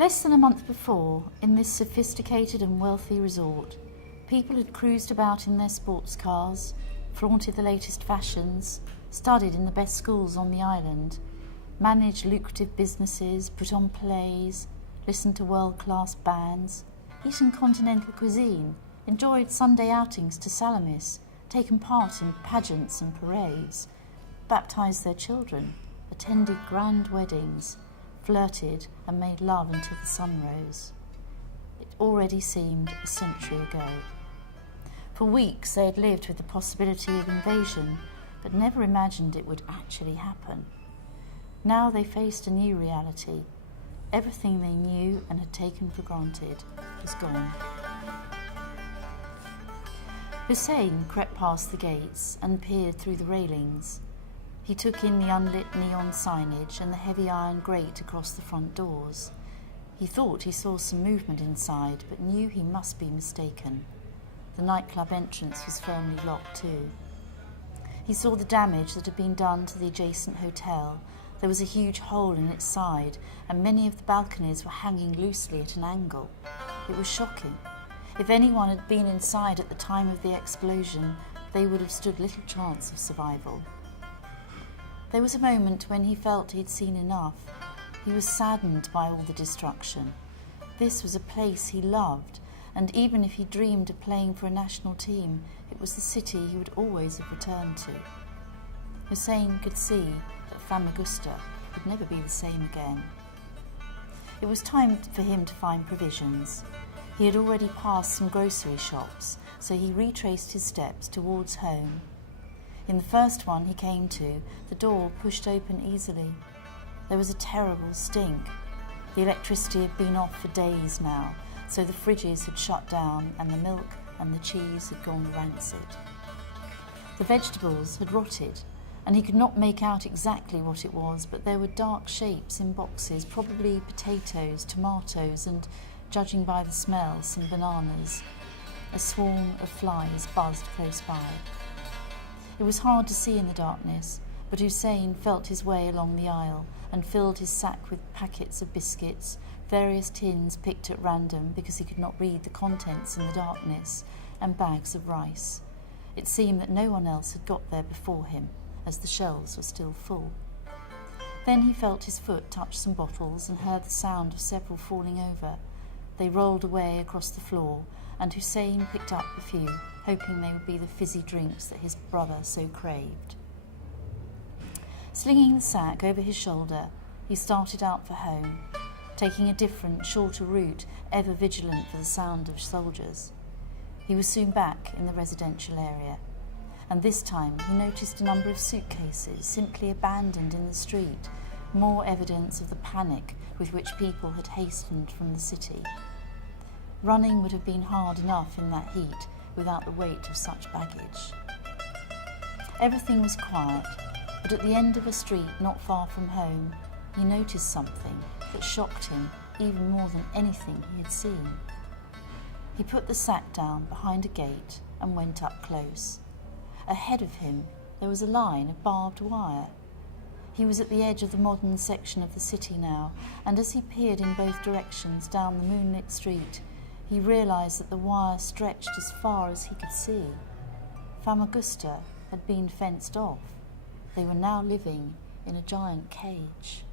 Less than a month before, in this sophisticated and wealthy resort, people had cruised about in their sports cars, flaunted the latest fashions, studied in the best schools on the island, managed lucrative businesses, put on plays, listened to world-class bands, eaten continental cuisine, enjoyed Sunday outings to Salamis, taken part in pageants and parades, baptised their children, attended grand weddings, flirted and made love until the sun rose. It already seemed a century ago. For weeks they had lived with the possibility of invasion, but never imagined it would actually happen. Now they faced a new reality. Everything they knew and had taken for granted was gone. Hussein crept past the gates and peered through the railings. He took in the unlit neon signage and the heavy iron grate across the front doors. He thought he saw some movement inside, but knew he must be mistaken. The nightclub entrance was firmly locked too. He saw the damage that had been done to the adjacent hotel. There was a huge hole in its side, and many of the balconies were hanging loosely at an angle. It was shocking. If anyone had been inside at the time of the explosion, they would have stood little chance of survival. There was a moment when he felt he'd seen enough. He was saddened by all the destruction. This was a place he loved, and even if he dreamed of playing for a national team, it was the city he would always have returned to. Hussein could see that Famagusta would never be the same again. It was time for him to find provisions. He had already passed some grocery shops, so he retraced his steps towards home. In the first one he came to, the door pushed open easily. There was a terrible stink. The electricity had been off for days now, so the fridges had shut down and the milk and the cheese had gone rancid. The vegetables had rotted, and he could not make out exactly what it was, but there were dark shapes in boxes, probably potatoes, tomatoes, and, judging by the smell, some bananas. A swarm of flies buzzed close by. It was hard to see in the darkness, but Hussein felt his way along the aisle and filled his sack with packets of biscuits, various tins picked at random because he could not read the contents in the darkness, and bags of rice. It seemed that no one else had got there before him, as the shelves were still full. Then he felt his foot touch some bottles and heard the sound of several falling over. They rolled away across the floor, and Hussein picked up a few, hoping they would be the fizzy drinks that his brother so craved. Slinging the sack over his shoulder, he started out for home, taking a different, shorter route, ever vigilant for the sound of soldiers. He was soon back in the residential area, and this time he noticed a number of suitcases simply abandoned in the street, more evidence of the panic with which people had hastened from the city. Running would have been hard enough in that heat without the weight of such baggage. Everything was quiet, but at the end of a street not far from home, he noticed something that shocked him even more than anything he had seen. He put the sack down behind a gate and went up close. Ahead of him there was a line of barbed wire. He was at the edge of the modern section of the city now, and as he peered in both directions down the moonlit street, he realised that the wire stretched as far as he could see. Famagusta had been fenced off. They were now living in a giant cage.